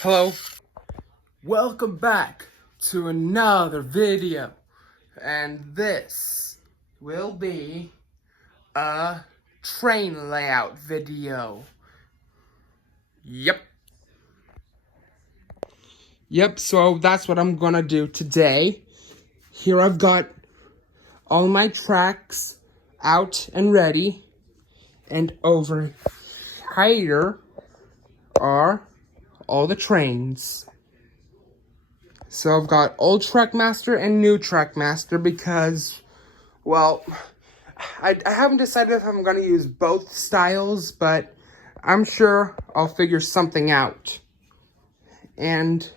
Hello, welcome back to another video, and this will be a train layout video. Yep, so that's what I'm gonna do today. Here I've got all my tracks out and ready, and over here are all the trains. So I've got old Trackmaster and new Trackmaster because, well, I haven't decided if I'm going to use both styles, but I'm sure I'll figure something out. And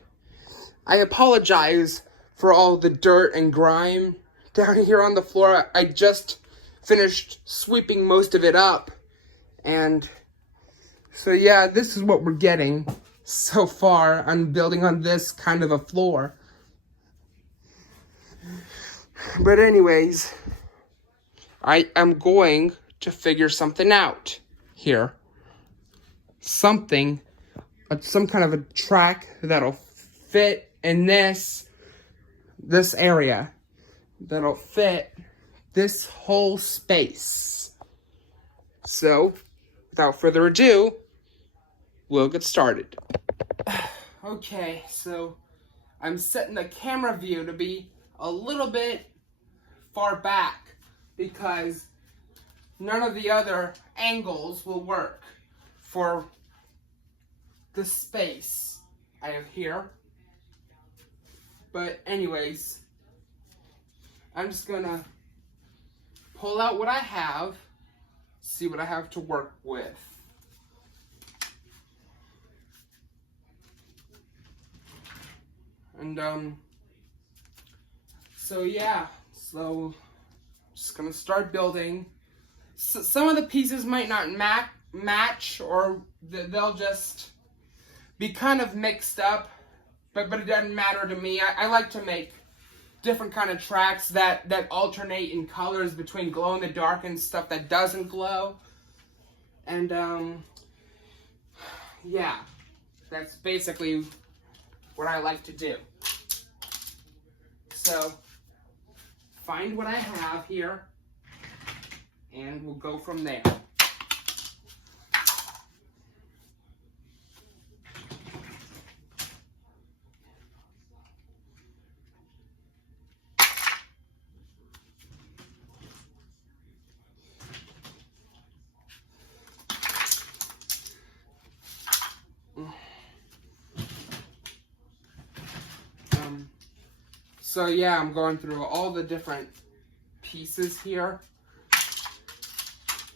I apologize for all the dirt and grime down here on the floor. I just finished sweeping most of it up. And so yeah, this is what we're getting so far. I'm building on this kind of a floor. But anyways, I am going to figure something out here. Some kind of a track that'll fit in this area. That'll fit this whole space. So, without further ado, we'll get started. Okay, so I'm setting the camera view to be a little bit far back because none of the other angles will work for the space I have here. But anyways, I'm just gonna pull out what I have, see what I have to work with. And so yeah, so just gonna start building. So some of the pieces might not match, or they'll just be kind of mixed up, but it doesn't matter to me. I like to make different kind of tracks that alternate in colors between glow in the dark and stuff that doesn't glow. And yeah, that's basically what I like to do. So find what I have here and we'll go from there. So yeah, I'm going through all the different pieces here.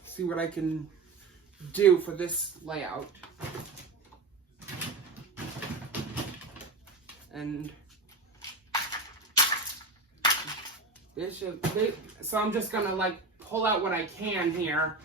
See what I can do for this layout. And so I'm just gonna like pull out what I can here.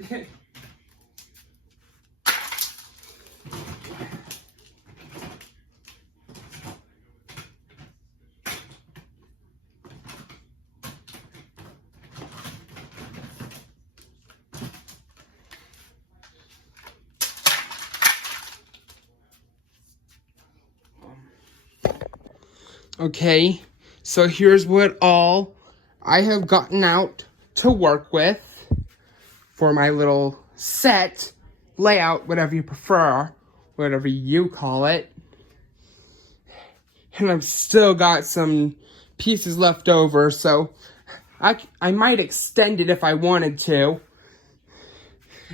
Okay, so here's what all I have gotten out to work with for my little set layout, whatever you prefer, whatever you call it. And I've still got some pieces left over, so I might extend it if I wanted to.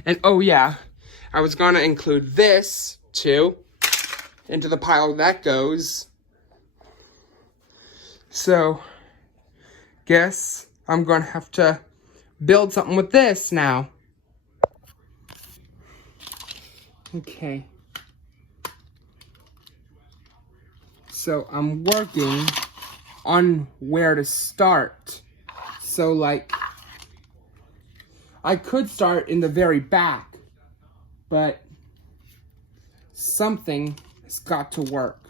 And oh yeah, I was gonna include this too into the pile that goes. So, guess I'm gonna have to build something with this now. Okay. So I'm working on where to start. So like, I could start in the very back, but something has got to work.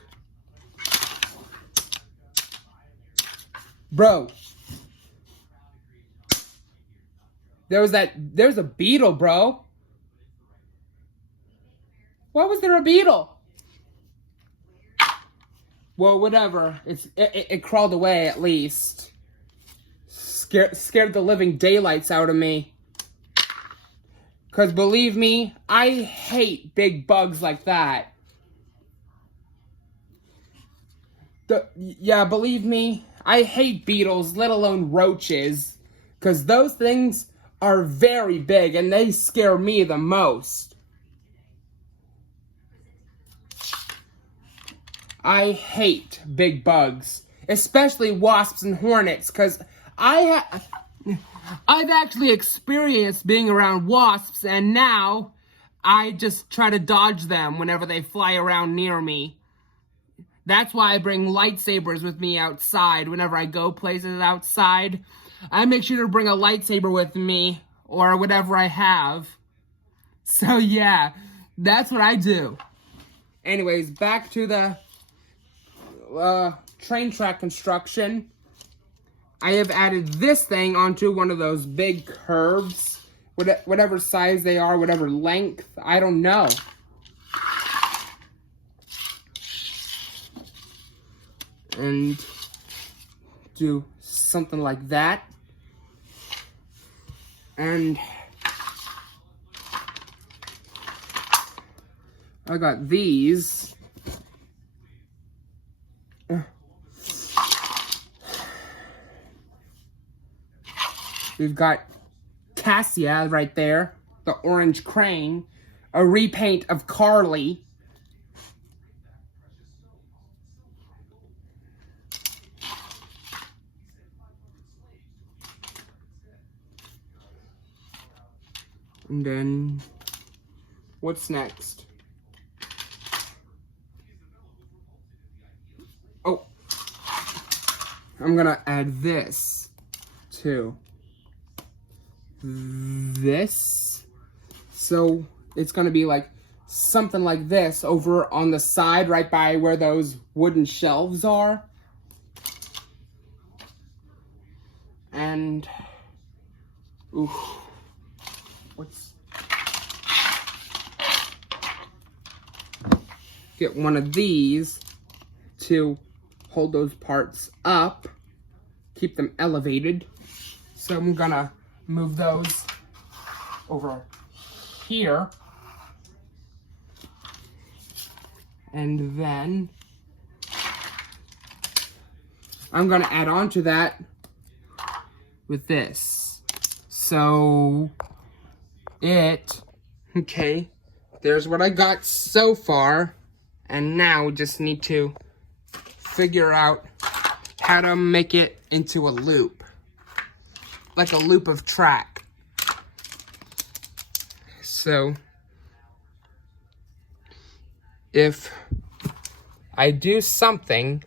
Bro, there's a beetle, bro. Why was there a beetle? Well, whatever. It crawled away at least. Scared the living daylights out of me. Because believe me, I hate big bugs like that. Yeah, believe me, I hate beetles, let alone roaches. Because those things are very big and they scare me the most. I hate big bugs, especially wasps and hornets, because I've actually experienced being around wasps, and now I just try to dodge them whenever they fly around near me. That's why I bring lightsabers with me outside whenever I go places outside. I make sure to bring a lightsaber with me, or whatever I have. So yeah, that's what I do. Anyways, back to the train track construction. I have added this thing onto one of those big curves, whatever size they are, whatever length, I don't know. And do something like that. And I got these. We've got Cassia right there, the orange crane, a repaint of Carly. And then, what's next? Oh, I'm gonna add this too. This. So it's gonna be like something like this over on the side right by where those wooden shelves are. And ooh, get one of these to hold those parts up, keep them elevated. So I'm gonna move those over here. And then I'm gonna add on to that with this. So okay, there's what I got so far. And now we just need to figure out how to make it into a loop. Like a loop of track. So if I do something,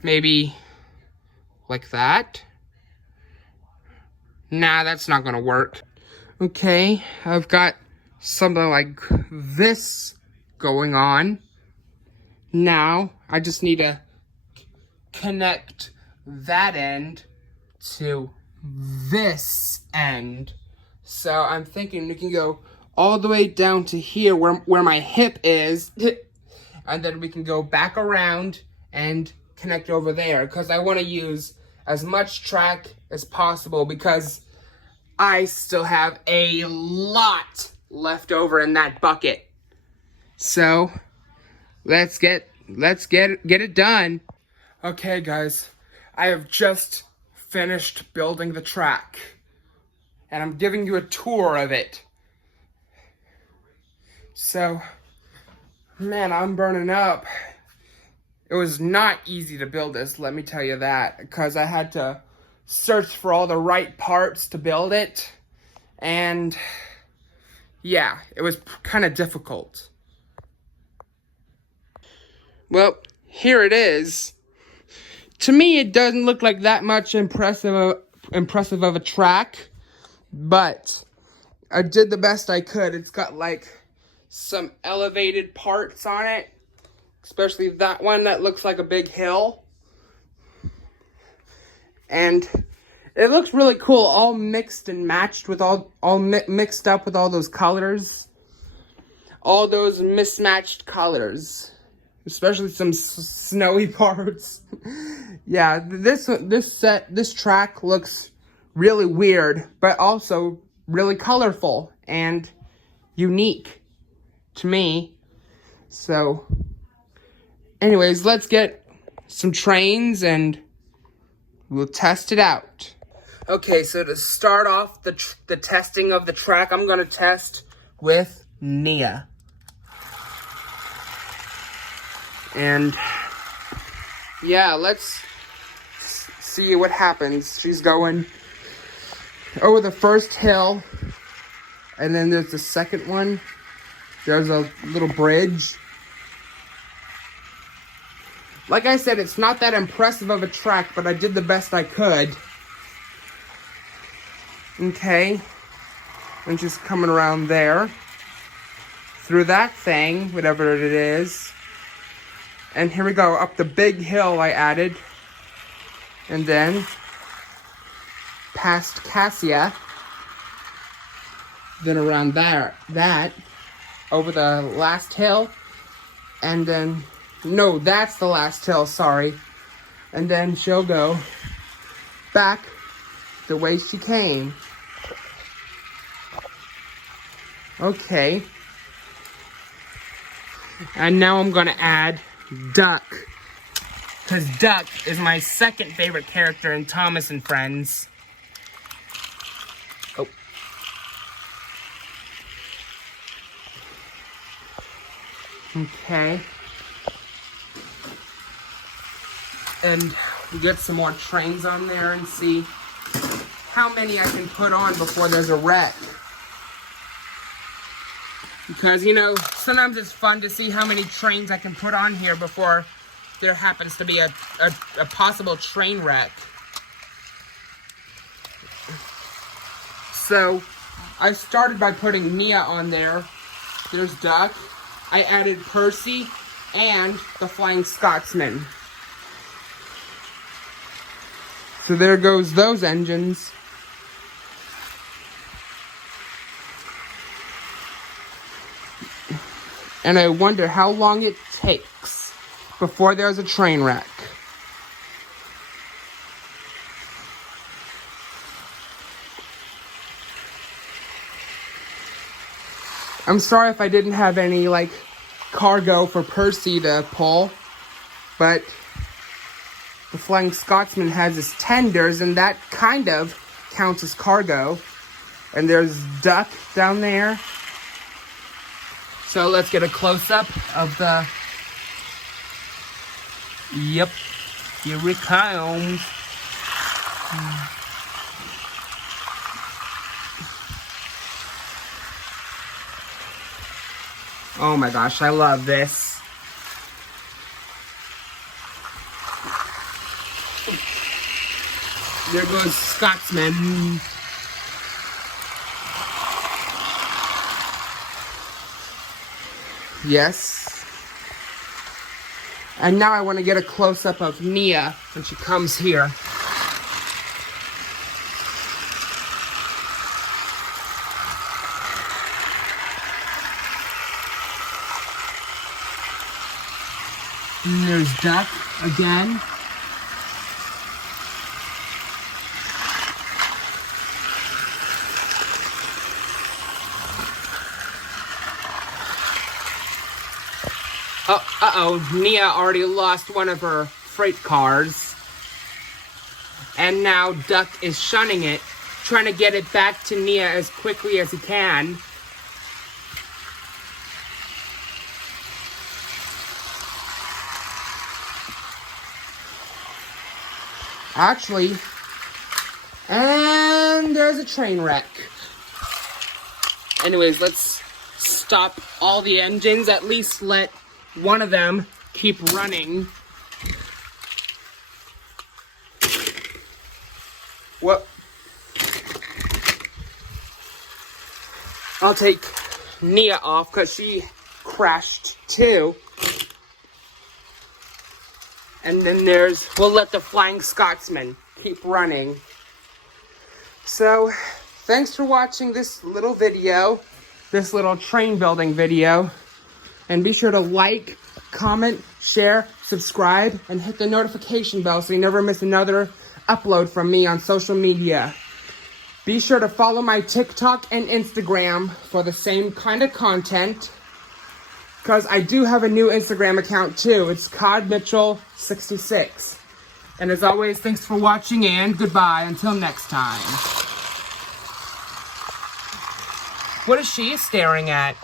maybe like that. Nah, that's not gonna work. Okay, I've got something like this going on. Now, I just need to connect that end to this end. So I'm thinking we can go all the way down to here where my hip is, and then we can go back around and connect over there, because I want to use as much track as possible, because I still have a lot left over in that bucket. So let's get it done. Okay guys, I have just finished building the track, and I'm giving you a tour of it. So, man, I'm burning up. It was not easy to build this, let me tell you that, because I had to search for all the right parts to build it, and yeah, it was kind of difficult. Well, here it is. To me, it doesn't look like that much impressive of a track, but I did the best I could. It's got like some elevated parts on it, especially that one that looks like a big hill. And it looks really cool, all mixed and matched with mixed up with all those colors. All those mismatched colors. especially some snowy parts. Yeah, this track looks really weird, but also really colorful and unique to me. So, anyways, let's get some trains and we'll test it out. Okay, so to start off the testing of the track, I'm gonna test with Nia. And yeah, let's see what happens. She's going over the first hill, and then there's the second one. There's a little bridge. Like I said, it's not that impressive of a track, but I did the best I could. Okay, and just coming around there, through that thing, whatever it is. And here we go, up the big hill I added. And then past Cassia. Then around that, over the last hill. And then, no, that's the last hill, sorry. And then she'll go back the way she came. Okay. And now I'm gonna add Duck, because Duck is my second favorite character in Thomas and Friends. Oh. Okay. And we get some more trains on there and see how many I can put on before there's a wreck. Because, you know, sometimes it's fun to see how many trains I can put on here before there happens to be a possible train wreck. So, I started by putting Nia on there. There's Duck. I added Percy and the Flying Scotsman. So there goes those engines. And I wonder how long it takes before there's a train wreck. I'm sorry if I didn't have any, like, cargo for Percy to pull, but the Flying Scotsman has his tenders, and that kind of counts as cargo. And there's Duck down there. So let's get a close-up of the... Yep, here it comes. Oh my gosh, I love this. There goes Scotsman. Yes. And now I want to get a close-up of Nia when she comes here. And there's Duck again. Uh-oh, Nia already lost one of her freight cars. And now Duck is shunning it, trying to get it back to Nia as quickly as he can. Actually, and there's a train wreck. Anyways, let's stop all the engines, at least let one of them keep running. Well, I'll take Nia off because she crashed too. And then we'll let the Flying Scotsman keep running. So, thanks for watching this little video, this little train building video. And be sure to like, comment, share, subscribe, and hit the notification bell so you never miss another upload from me on social media. Be sure to follow my TikTok and Instagram for the same kind of content, because I do have a new Instagram account too. It's CodMitchell66. And as always, thanks for watching and goodbye until next time. What is she staring at?